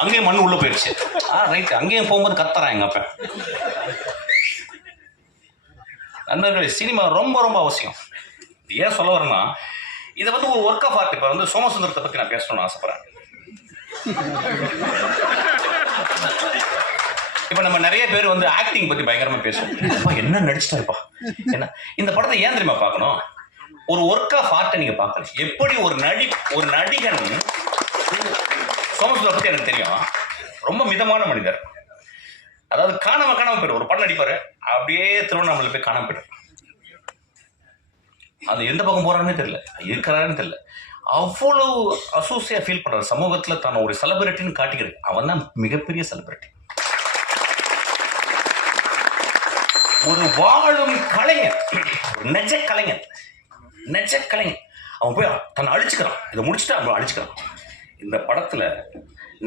அங்கேயும் மண் உள்ள போயிடுச்சு. ரைட், அங்கேயும் போகும்போது கத்துறான் எங்க அப்ப. நண்பர்களே, சினிமா ரொம்ப ரொம்ப அவசியம். ஏன் சொல்ல வரேன்னா, இதை வந்து ஒரு ஒர்க் ஆஃப் ஆர்ட். இப்போ வந்து சோமசுந்தரத்தை பற்றி நான் பேசணும்னு ஆசைப்படுறேன். இப்போ நம்ம நிறைய பேர் வந்து ஆக்டிங் பற்றி பயங்கரமாக பேசுவோம். என்ன நடிச்சிட்டாருப்பா, என்ன இந்த படத்தை ஏன் தெரியுமா பார்க்கணும்? ஒரு ஒர்க் ஆஃப் ஆர்ட்டை நீங்கள் பார்க்கணும். எப்படி ஒரு நடிகன், சோமசுந்தரம் பற்றி எனக்கு தெரியும், ரொம்ப மிதமான மனிதர். அதாவது காணாம போயிடும். ஒரு படம் நடிப்பாரு, அப்படியே திருவண்ணாமலை போய் காணாம போயிடும். அது எந்த பக்கம் போறான்னு தெரியல, இருக்கிறாருன்னு தெரியல. அவ்வளவு அசோசியா ஃபீல் பண்றாரு. சமூகத்துல தான் ஒரு செலிபிரிட்டின்னு காட்டிக்கிறது. அவன் தான் மிகப்பெரிய செலிபிரிட்டி. ஒரு வாழும் கலைஞர், நெஜ கலைஞர். அவன் போய் தன்னை அழிச்சுக்கிறான். இதை முடிச்சுட்டு அவன் அழிச்சுக்கிறான். இந்த படத்துல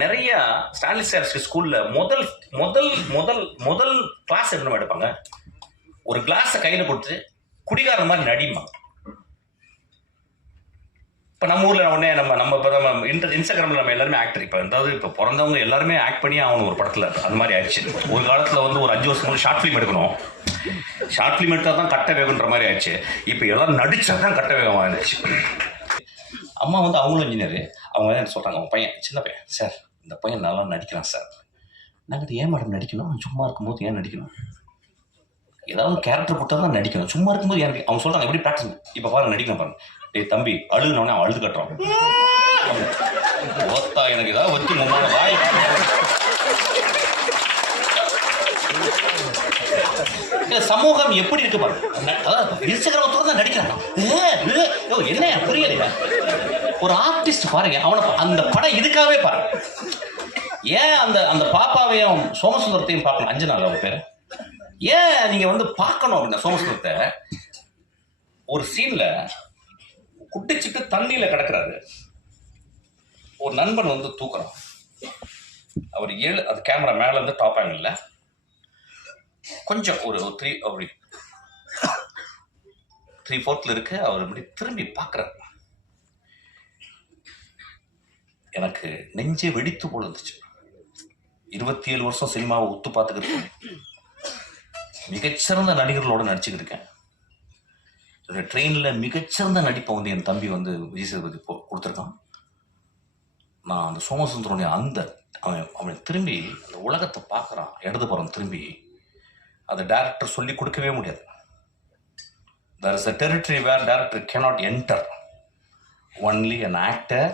நிறைய ஸ்டான்லிஸ்டார்ஸ்கி ஸ்கூல்ல முதல் முதல் முதல் முதல் கிளாஸ் என்ன எடுப்பாங்க, ஒரு கிளாஸை கையில கொடுத்து குடிகாரன் மாதிரி நடிமா. இப்போ நம்ம ஊரில் உடனே நம்ம இன்ஸ்டாகிராமில் நம்ம எல்லாருமே ஆக்டர். இப்போ பிறந்தவங்க எல்லாருமே ஆக்ட் பண்ணி ஆகணும் ஒரு படத்தில். அது மாதிரி ஆயிடுச்சு. ஒரு காலத்தில் வந்து ஒரு 5 வருஷம் ஷார்ட் ஃபிலிம் எடுக்கணும். ஷார்ட் ஃபிலிம் எடுத்தால் தான் கட்ட வேகன்ற மாதிரி ஆயிடுச்சு. இப்போ எல்லாரும் நடிச்சா தான் கட்ட வேகமாக இருந்துச்சு. அம்மா வந்து அவங்களும் இன்ஜினியர். அவங்க என்ன சொல்கிறாங்க, அவங்க பையன், சின்ன பையன், சார் இந்த பையன் நல்லா நடிக்கிறான் சார். நாங்கள் ஏன் மேடம் நடிக்கணும்? சும்மா இருக்கும்போது ஏன் நடிக்கணும்? ஏதாவது கேரக்டர் கொடுத்தா தான் நடிக்கணும். சும்மா இருக்கும்போது ஏன்? அவங்க சொல்கிறாங்க எப்படி ப்ராக்டிஸ். இப்போ பாருங்க நடிக்கணும் பாருங்க. டேய் தம்பி, அழுதுனவனே அவன் அழுது கட்டுறான். ஓத்தா எனக்கு ஏதாவது வச்சு முன்னாடி வாய். சமூகம் எப்படி இருக்கு பாருங்க. அதாவது இன்ஸ்டாகிராமத்தோட தான் நடிக்கிறான். என்ன புரியல? ஒரு ஆர்டிஸ்ட் பாருங்க, அவனை அந்த படம் இதுக்காகவே பாருங்க. ஏன் அந்த பாப்பாவையும் சோமசுந்தரத்தையும் பார்க்கணும்? அஞ்சனால அவங்க பேரு. ஏன் நீங்க வந்து பார்க்கணும் அப்படின்னா, சோமசுந்தரத்தை ஒரு சீன்ல குட்டிச்சிட்டு தண்ணியில கிடக்குறாரு. ஒரு நண்பன் வந்து தூக்குறான். அவர் அது கேமரா மேல இருந்து டாப் ஆங்கிள் கொஞ்சம் ஒரு 3/4 இருக்கு. அவர் இப்படி திரும்பி பார்க்கிறார். எனக்கு நெஞ்சே வெடித்து போல இருந்துச்சு. 27 வருஷம் சினிமாவை ஒத்து பார்த்துக்கிட்டு மிகச்சிறந்த நடிகர்களோட நடிச்சுக்கிட்டு இருக்கேன். ட்ரெயினில் மிகச்சிறந்த நடிப்பை வந்து என் தம்பி வந்து விஜய் சேதுபதி கொடுத்துருக்கான். நான் அந்த சோமசுந்தரனுடைய அவனை திரும்பி அந்த உலகத்தை பார்க்குறான். இடதுபுறம் திரும்பி அதை டைரக்டர் சொல்லி கொடுக்கவே முடியாது. There is a territory where director cannot enter. Only an actor